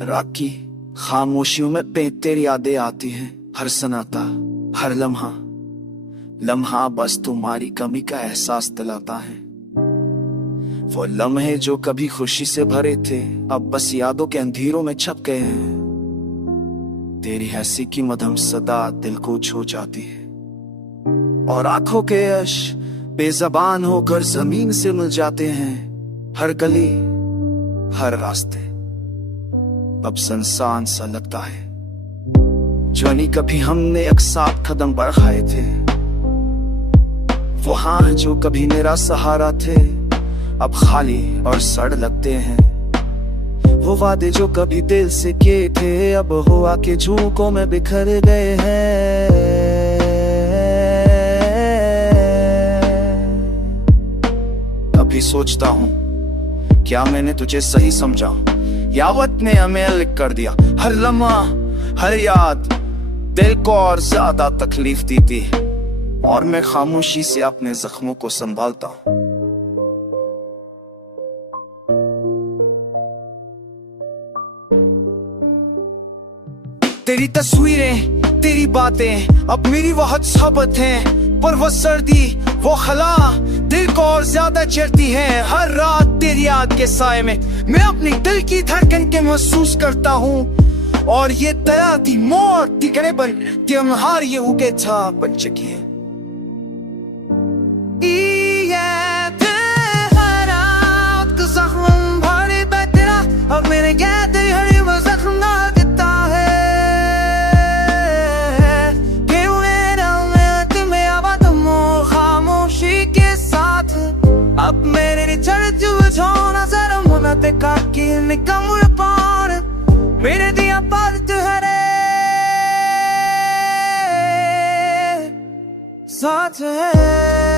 राखी खामोशियों में तेरी यादें आती हैं, हर सनाटा हर लम्हा लम्हा बस तुम्हारी कमी का एहसास दिलाता है। वो लम्हे जो कभी खुशी से भरे थे अब बस यादों के अंधेरों में छप गए हैं। तेरी हंसी की मधुर सदा दिल को छू जाती है और आंखों के यश बेज़बान होकर जमीन से मिल जाते हैं। हर गली हर रास्ते अब सुनसान सा लगता है। जानी कभी हमने एक साथ कदम बढ़ाए थे, वो हाँ जो कभी मेरा सहारा थे अब खाली और सड़ लगते हैं। वो वादे जो कभी दिल से किए थे अब हुआ के झोंकों में बिखर गए हैं। कभी सोचता हूँ क्या मैंने तुझे सही समझा, या वक्त ने हमें अलग कर दिया। हर लम्हा हर याद दिल को और ज्यादा तकलीफ दी थी और मैं खामोशी से अपने जख्मों को संभालता हूँ। तेरी तस्वीरें तेरी बातें अब मेरी बहुत सोबत हैं, पर वो सर्दी वो खला दिल को और ज्यादा चढ़ती है। हर रात तेरी याद के साए में मैं अपनी दिल की धड़कन के महसूस करता हूँ और ये दया थी मौत दिखने पर त्योहार ये उगे था बन चुकी है। अब मेरे कहते हरी मज़ाक ना देता है कि मेरा तुम्हें आवाज़ खामोशी के साथ अब मेरे चर्च बजाना जरा मुनाते का कि निकम पार मेरे दिया पर तुहरे साथ है।